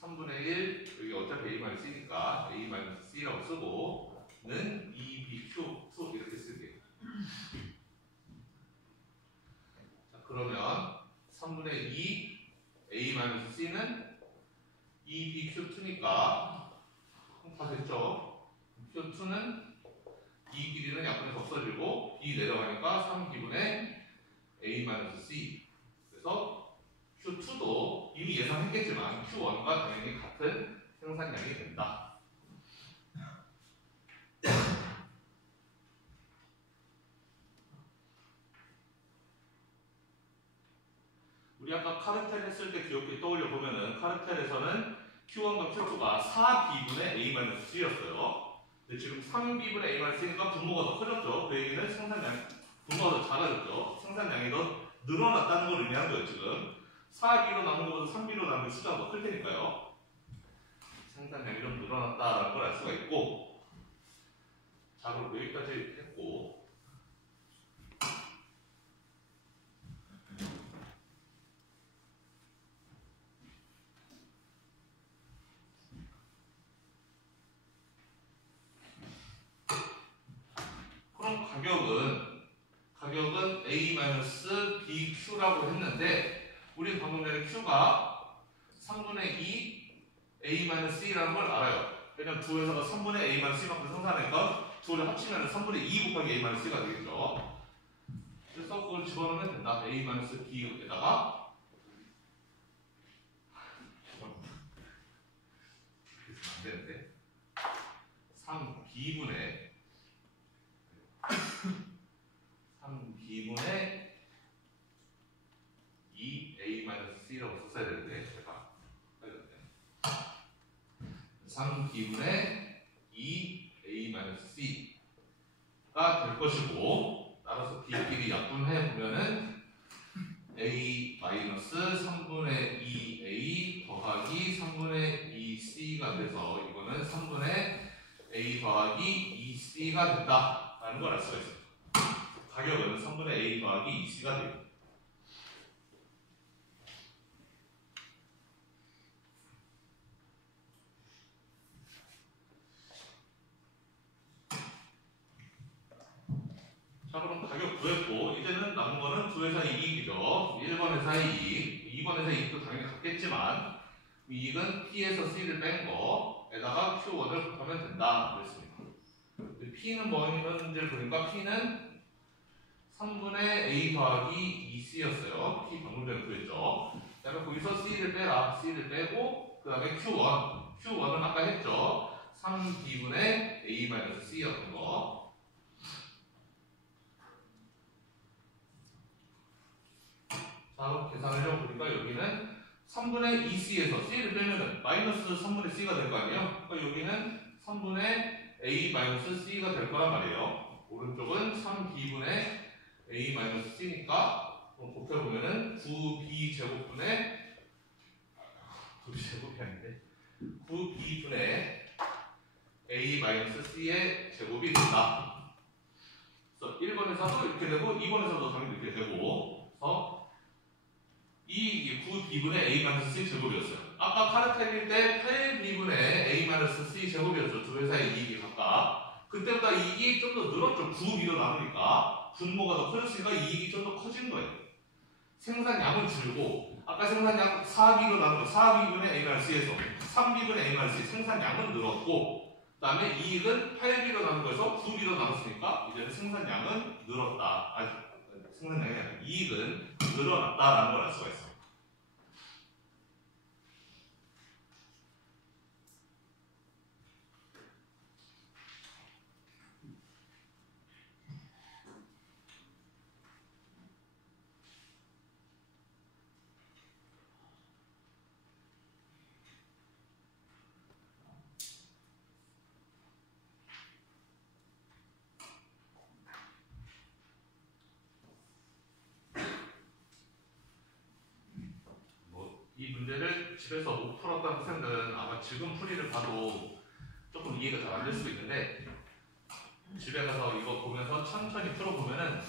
3분의 1 여기 어차피 A-C니까 A-C라고 쓰고 는 2BQ2 이렇게 쓸게요. 자, 그러면 3분의 2 A-C는 2BQ2니까 다 됐죠? Q2는 이 길이는 약분해서 없어지고 B 내려가니까 3기분의 A-C. 그래서 Q2도 이미 예상했겠지만 Q1과 당연히 같은 생산량이 된다. 우리 아까 카르텔 했을 때 기억해 떠올려 보면은 카르텔에서는 Q1과 Q2가 4B분의 A-C였어요. 근데 지금 3B분의 A-C니까 분모가 더 커졌죠. 그 얘기는 생산량, 분모가 더 작아졌죠. 생산량이 더 늘어났다는 걸 의미한 거예요, 지금. 4B로 나눈 것보다 3B로 나눈 게 숫자가 더 클 테니까요. 생산량이 좀 늘어났다라는 걸 알 수가 있고. 자, 그럼 여기까지 했고. 그럼 가격은 A-BQ라고 했는데 우리 방금 전에 Q가 3분의 2 A-C라는 걸 알아요. 왜냐면 두 회사가 3분의 A-C만큼 생산하니까 둘을 합치면 3분의 2 곱하기 A-C가 되겠죠. 그래서 그걸 집어넣으면 된다. A-B에다가 안 되는데 3B분의 2A-C라고 썼어야 되는데 제가 3B분의 2A-C가 될 것이고 따라서 B끼리 약분해 보면은 A-3분의 2A 더하기 3분의 2C가 돼서 이거는 3분의 A 더하기 2C가 된다라는 걸 알 수가 있어요. 가격은 3분의 A 더하기 2C가 돼요. 자, 그럼 가격 구했고 이제는 남은 거는 두 회사의 이익이죠. 1번 회사의 이익, 2번 회사의 이익도 당연히 같겠지만 이익은 P에서 C를 뺀 거에다가 Q1을 곱하면 된다 그랬습니다. P는 뭐였는지 보니까 P는 3분의 A 더하기 2C였어요. P 방금 전에 구했죠. 그 다음에 거기서 C를 빼라. C를 빼고 그 다음에 Q1은 아까 했죠. 3B분의 A-C였던 거. 자, 계산을 해보니까 여기는 3분의 2C에서 C를 빼면은 마이너스 3분의 C가 될 거 아니에요? 그러니까 여기는 3분의 A-C가 될 거란 말이에요. 오른쪽은 3B분의 A-C니까 곱해보면은 9B 제곱분의 9제곱이 아닌데 9B분의 A-C의 제곱이 된다. 그래서 1번에서도 이렇게 되고 2번에서도 당연히 이렇게 되고 그래서 이 9B분의 A-C 제곱이었어요. 아까 카르텔일 때 8B분의 A-C 제곱이었죠. 두 회사의 이익이 각각. 그때보다 이익이 좀 더 늘었죠. 9B로 나누니까 분모가 더 커졌으니까 이익이 좀 더 커진 거예요. 생산량은 줄고 아까 생산량 4B로 나누고 4B분의 A-C에서 3B분의 A-C 생산량은 늘었고 그 다음에 이익은 8B로 나눈 거에서 9B로 나눴으니까 이제는 생산량은 늘었다. 생산량이 아니라 이익은 늘어났다라는 걸 알 수가 있어요. 이 문제를 집에서 못 풀었던 학생들은 아마 지금 풀이를 봐도 조금 이해가 잘 안 될 수도 있는데 집에 가서 이거 보면서 천천히 풀어보면은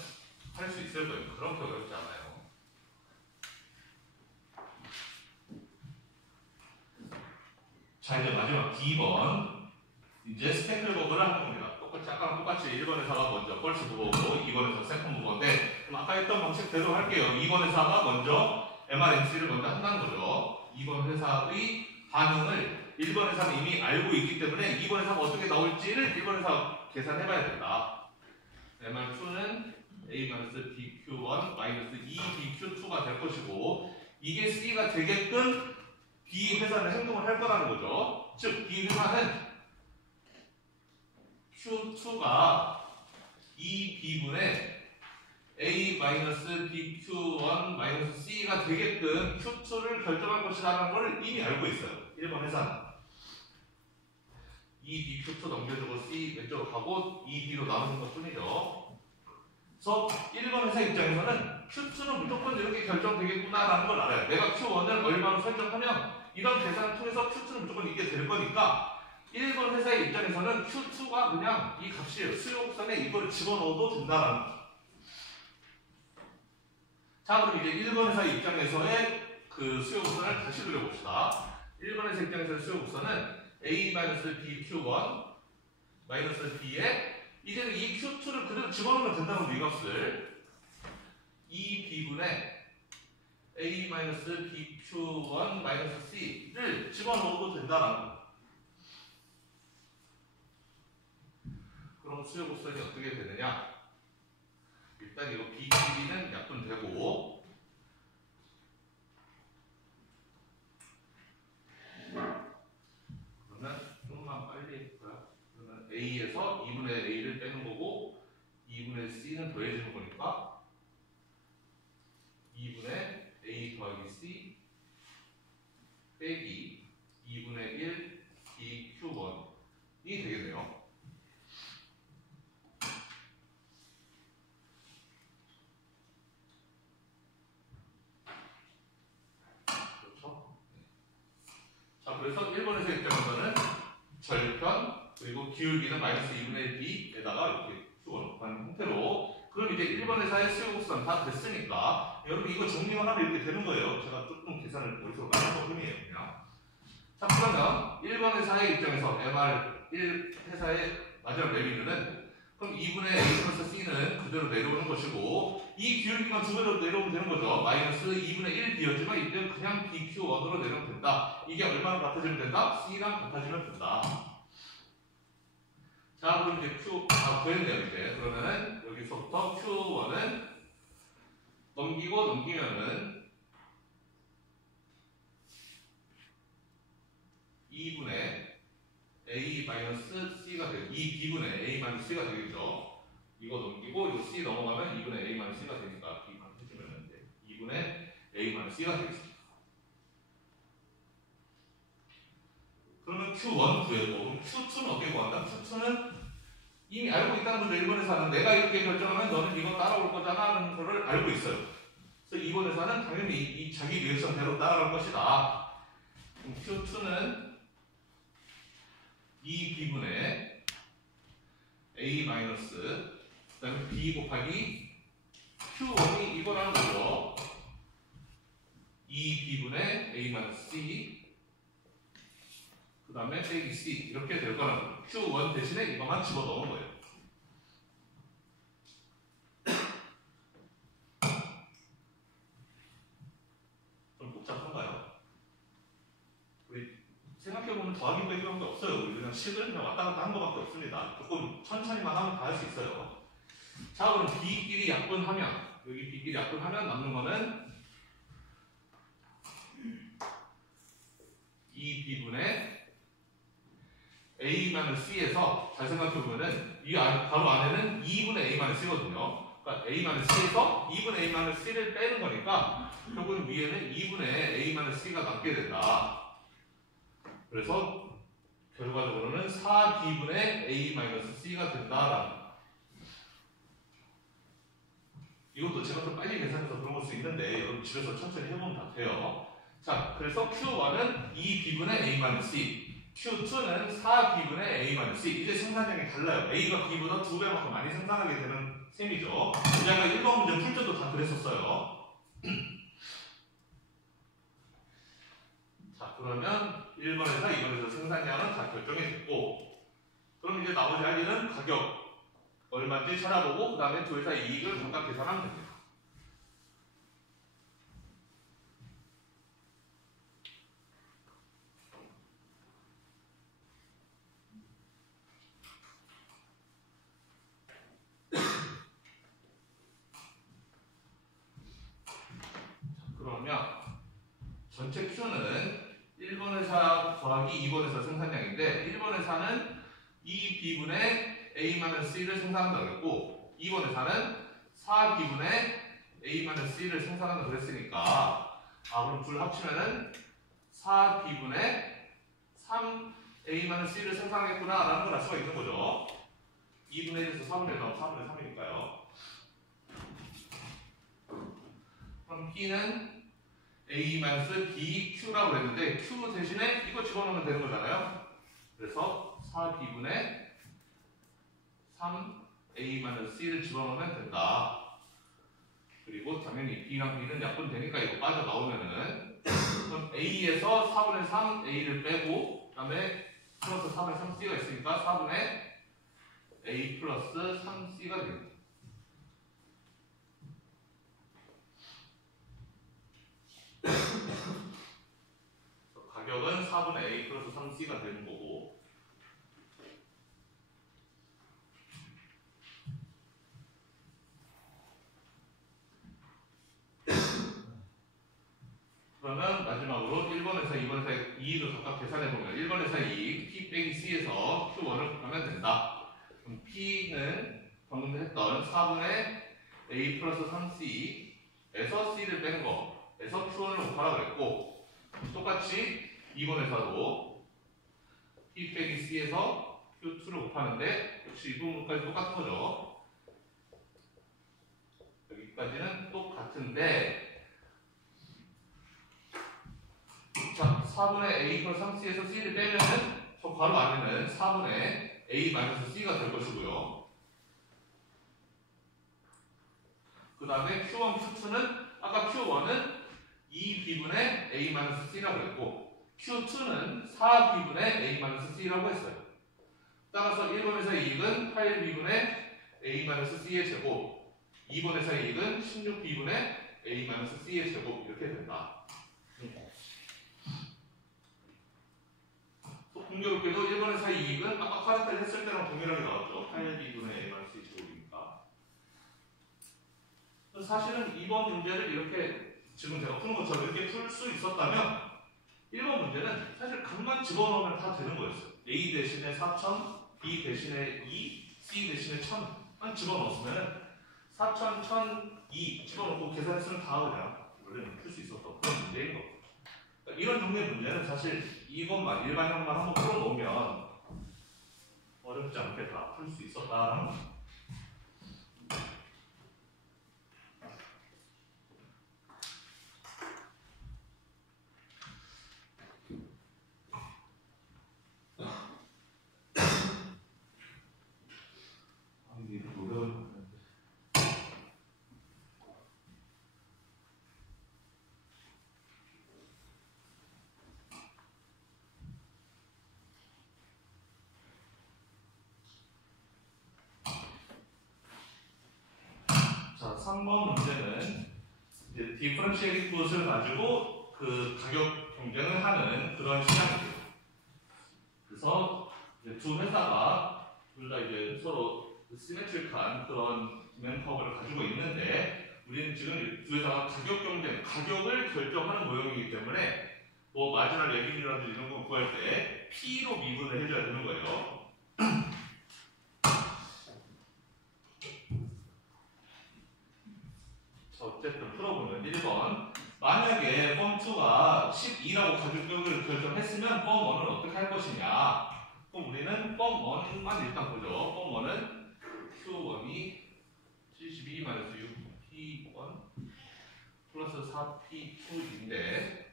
할 수 있을 거예요. 그렇게 어렵지 않아요. 자, 이제 마지막 D번. 이제 스펙클버그를 하는 겁니다. 아까랑 똑같이 1번 회사가 먼저 펄스 무버고 2번 회사 세컨 무버인데, 그럼 아까 했던 방식대로 할게요. 2번 회사가 먼저 MRMC를 먼저 한다는 거죠. 2번 회사의 반응을 1번 회사는 이미 알고 있기 때문에 2번 회사가 어떻게 나올지를 1번 회사 계산해봐야 된다. MR2는 A-BQ1 2BQ2가 될 것이고, 이게 C가 되게끔 B 회사는 행동을 할 거라는 거죠. 즉, B 회사는 Q2가 2B분의 A-BQ1-C가 되게끔 Q2를 결정할 것이라는 걸 이미 알고 있어요. 1번 회사는. 2BQ2 넘겨주고 C 왼쪽으로 가고 2B로 나누는 것 뿐이죠. 그래서 1번 회사 입장에서는 Q2는 무조건 이렇게 결정되겠구나라는 걸 알아요. 내가 Q1을 얼마로 설정하면 이런 계산을 통해서 Q2는 무조건 이게 될 거니까 1번 회사의 입장에서는 Q2가 그냥 이 값이에요. 수용선에 이걸 집어넣어도 된다라는 거죠. 자, 그럼 이제 1번 회사의 입장에서의 그 수용선을 다시 그려봅시다. 1번 회사 입장에서의 수용선은 A-BQ1 B에 이제는 이 Q2를 그대로 집어넣으면 된다는 거, 이 값을 2B분의 A-BQ1 C를 집어넣어도 된다라는 거. 그럼 수요 곡선이 어떻게 되느냐? 일단 이거 B 길이는 약분되고, 그러면 조금만 빨리 해볼까요? 그러면 A에서 2분의 A를 빼는 거고 2분의 C는 더해지는 거니까 2분의 A 더하기 C 빼기 2분의 1 BQ1이 되겠네요. 그래서 1번에서 입장에서는 절편 그리고 기울기는 마이너스 2분의 b에다가 이렇게 쭉 하는 형태로, 그럼 이제 1번에서의 수요곡선 다 됐으니까 여러분 이거 정리만 하면 이렇게 되는 거예요. 제가 조금 계산을 머릿속으로 많이 한 뿐이에요 그냥. 자, 그러면 1번 회사의 입장에서 MR1 회사의 마지막 레비뉴는 그럼 2분의 A 플러스 C는 그대로 내려오는 것이고, 이 기울기만 두 배로 내려오면 되는 거죠. 마이너스 2분의 1 B였지만 이때는 그냥 BQ1으로 내려오면 된다. 이게 얼마나 같아지면 된다? C랑 같아지면 된다. 자, 그럼 이제 구했네요 이제. 그러면은 여기서부터 Q1은 넘기면은 2분의 A-C가 되고 2B분의 A-C가 되겠죠. 이거 넘기고 이거 C 넘어가면 2분의 A-C가 되니까 B만 해주면 2분의 A-C가 되겠습니다. 그러면 Q1 구해고, 그럼 Q2는 어떻게 구한다? Q2는 이미 알고 있다는 거죠. 1번 회사는 내가 이렇게 결정하면 너는 이거 따라올 거잖아 하는 거를 알고 있어요. 그래서 2번 회사는 당연히 이 자기 리액션대로 따라갈 것이다. 그럼 Q2는 2B분의 A 마이너스 그 다음에 B 곱하기 Q1이 이거라는 거죠. 2B분의 A 마이너스 C 그 다음에 빼기 C 이렇게 될 거라는 거예요. Q1 대신에 이거만 집어넣은 거예요. 좀 복잡한가요? 생각해보면 더하기 빼기밖에 없어요. 우리 그냥 식을 그냥 왔다 갔다 한 거밖에 없습니다. 조금 천천히만 하면 다 할 수 있어요. 자, 그럼 B끼리 약분하면, 여기 B끼리 약분하면 남는 거는 2B분의 A-C에서 잘 생각해보면은 이 바로 안에는 2분의 A-C거든요. 그러니까 A-C에서 2분의 A-C를 빼는 거니까 결국은 위에는 2분의 A-C가 남게 된다. 그래서 결과적으로는 4B분의 A-C가 된다라는. 이것도 제가 좀 빨리 계산해서 들어볼 수 있는데 여러분 집에서 천천히 해보면 다 돼요. 자, 그래서 Q1은 2B분의 A-C, Q2는 4B분의 A-C. 이제 생산량이 달라요. A가 B보다 2배만큼 많이 생산하게 되는 셈이죠. 제가 1번 문제 풀 때도 다 그랬었어요. 자, 그러면 1번에서 2번에서 생산량은 다 결정이 됐고, 그럼 이제 나머지 할 일은 가격 얼마인지 찾아보고 그 다음에 두 회사 이익을 각각 계산하면 됩니다. 그러면 전체 Q는 1번 회사 더하기 2번 회사 생산량인데 1번 회사는 2B분의 A-C를 생산한다고 했고 2번 회사는 4B분의 A-C를 생산한다고 그랬으니까 그럼 둘 합치면은 4B분의 3A-C를 생산하겠구나 라는 걸 알 수가 있는 거죠. 2분의 1에서 4분의 1 나오면 4분의 3이니까요. 그럼 P는 A-BQ라고 했는데 Q 대신에 이거 집어넣으면 되는 거잖아요. 그래서 4B분의 3A-C를 집어넣으면 된다. 그리고 당연히 B랑 B는 약분되니까 이거 빠져나오면은 그럼 A에서 4분의 3A를 빼고 그 다음에 플러스 4분의 3C가 있으니까 4분의 A 플러스 3C가 됩니다. 가격은 4분의 A 플러스 3C가 되는 거고 그러면 마지막으로 1번에서 2번에서의 이익을 각각 계산해보면 1번에서의 이익 P 빼기 C에서 Q1을 곱하면 된다. 그럼 P는 방금 했던 4분의 A 플러스 3C에서 C를 뺀 거에서 Q1을 곱하라고 그랬고 똑같이 2번에서도 P 빼기 C에서 Q2를 곱하는데 역시 이 부분까지 똑같은 거죠. 여기까지는 똑같은데 자, 4분의 A 플러스 3C에서 C를 빼면은 저 괄호 안에는 4분의 A-C가 될 것이고요. 그 다음에 Q1, Q2는 아까 Q1은 2B분의 A-C라고 했고 Q2는 4B분의 A-C라고 했어요. 따라서 1번에서의 이익은 8B분의 A-C의 제곱 2번에서의 이익은 16B분의 A-C의 제곱 이렇게 된다. 공교롭게도 1번에서 이익은 아까 카르텔 했을 때랑 동일하게 나왔죠. 8B분의 A-C 제곱이니까. 사실은 2번 문제를 이렇게 지금 제가 푸는 것처럼 이렇게 풀 수 있었다면 1번 문제는 사실 값만 집어넣으면 다 되는 거였어요. A 대신에 4000, B 대신에 2, C 대신에 1000만 집어넣었으면 4000, 1002 집어넣고 계산했으면 다 그냥 원래는 풀 수 있었던 그런 문제인 거고. 이런 종류의 문제는 사실 이것만 일반형만 한번 풀어놓으면 어렵지 않게 다 풀 수 있었다라는 거죠. 자, 3번 문제는 이제 디퍼런셜 인풋을 가지고 그 가격 경쟁을 하는 그런 시장이에요. 그래서 이제 두 회사가 둘 다 이제 서로 시메트릭한 그런 디맨드 커브를 가지고 있는데 우리는 지금 두 회사가 가격 경쟁, 가격을 결정하는 모형이기 때문에 뭐 마지막 레빈이라든지 이런 거 구할 때 P로 미분을 해줘야 되는 거예요. 어쨌든 풀어보면 1번 만약에 펌2가 12라고 가격을 결정했으면 펌1은 어떻게 할 것이냐. 그럼 우리는 펌1만 일단 보죠. 펌1은 Q1이 72-6 P1 플러스 4P2인데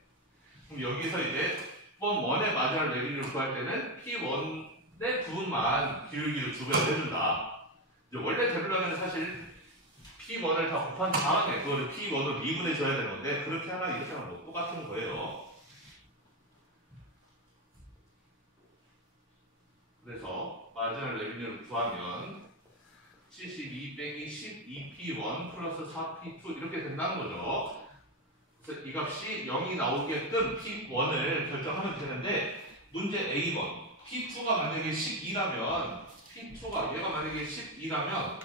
그럼 여기서 이제 펌1의 마지막 레벨을 구할 때는 P1의 부분만 기울기를 2배로 해준다. 이제 원래 되려면 사실 P1을 다 곱한 다음에 그거를 P1으로 미분해 줘야 되는 건데 그렇게 하나 이렇게 하면 뭐 똑같은 거예요. 마지막 레비뉴를 구하면 72 빼기 12p1 플러스 4p2 이렇게 된다는 거죠. 그래서 이 값이 0이 나오게끔 p1을 결정하면 되는데 문제 A번 p2가 만약에 12라면 p2가 얘가 만약에 12라면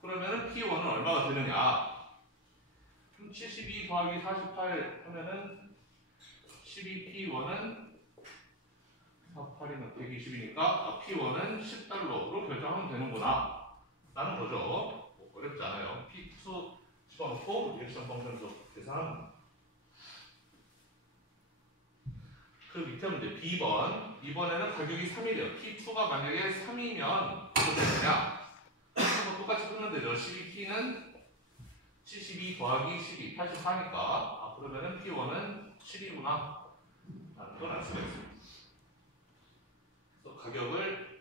그러면은 p1은 얼마가 되느냐? 72 더하기 48 하면은 12p1은 48이면 120이니까 p1은 10달러로 결정하면 되는구나 라는 거죠. 뭐 어렵지 않아요. p2 집어넣고 리액션 펑션도 계산하면 그 밑에 문제 B번 이번에는 가격이 3이래요. p2가 만약에 3이면 어떻게 되느냐? 똑같이 풀면 되죠. 12p는 72 더하기 12, 84니까 그러면은 P1은 7이구나 라는 걸 알 수가 있습니다. 그래서 가격을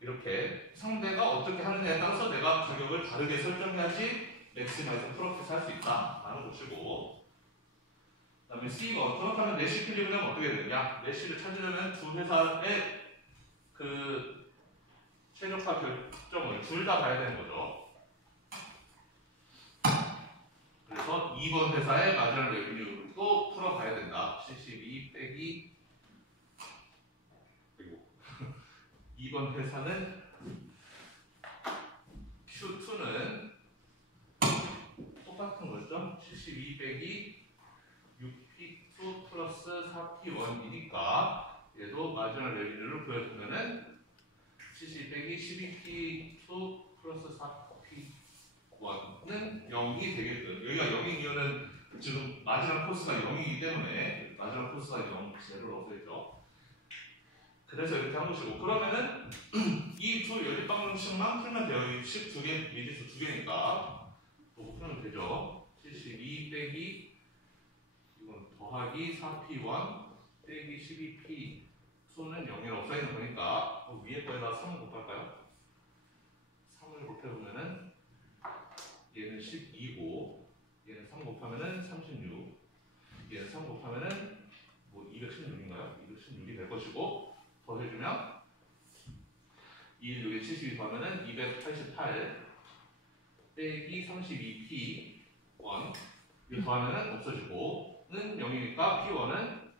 이렇게 상대가 어떻게 하느냐에 따라서 내가 가격을 다르게 설정해야지 맥시마이즈 프로핏 할 수 있다 라는 것이고, 그 다음에 C번 그렇다면 내시 필리그램은 어떻게 되느냐? 내시를 찾으려면 두 회사의 그 최저가 결정을 둘 다 봐야 되는 거죠. 그래서 2번 회사의 마지막 레비뉴도 풀어가야 된다. 72 빼기 그리고 2번 회사는 Q2는 똑같은 거죠. 72 빼기 6P2 플러스 4P1이니까 얘도 마지막 레비뉴를 보여주면은 72 빼기 12P2 플러스 4P1은 0이 되겠죠. 여기가 0인 이유는 지금 마지막 코스가 0이기 때문에 마지막 코스가 0, 제로를 넣어야죠. 그래서 이렇게 한 것이고, 그러면은 이 두 연립방정식만 풀면 돼요. 이 12개, 미지수 2개니까 보고 풀면 되죠. 72 빼기 이건 더하기 4P1 빼기 12P2는 0이라고 써있는 거니까 위에 거에다 3을 곱할까요? 3을 곱해보면은 얘는 12고 얘는 3 곱하면은 36, 얘는 3 곱하면은 뭐 216인가요? 216이 될 것이고, 더해주면 216에 72 더하면은 288 빼기 32p1 이거 더하면은 없어지고 는 0이니까 p1은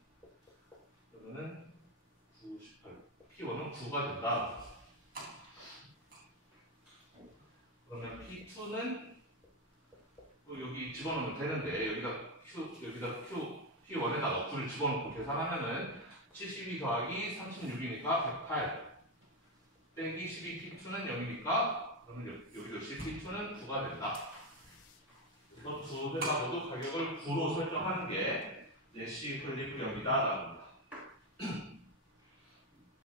그러면은 98 p1은 9가 된다. 그러면 p2는 여기 집어넣으면 되는데 여기다 P1에다가 9를 집어넣고 계산하면은 72 더하기 36이니까 108 빼기 12P2는 0이니까 그러면 여기도 12P2는 9가 된다. 그래서 두 회사 모두 가격을 9로 설정하는 게 내시 클리프형이다 라는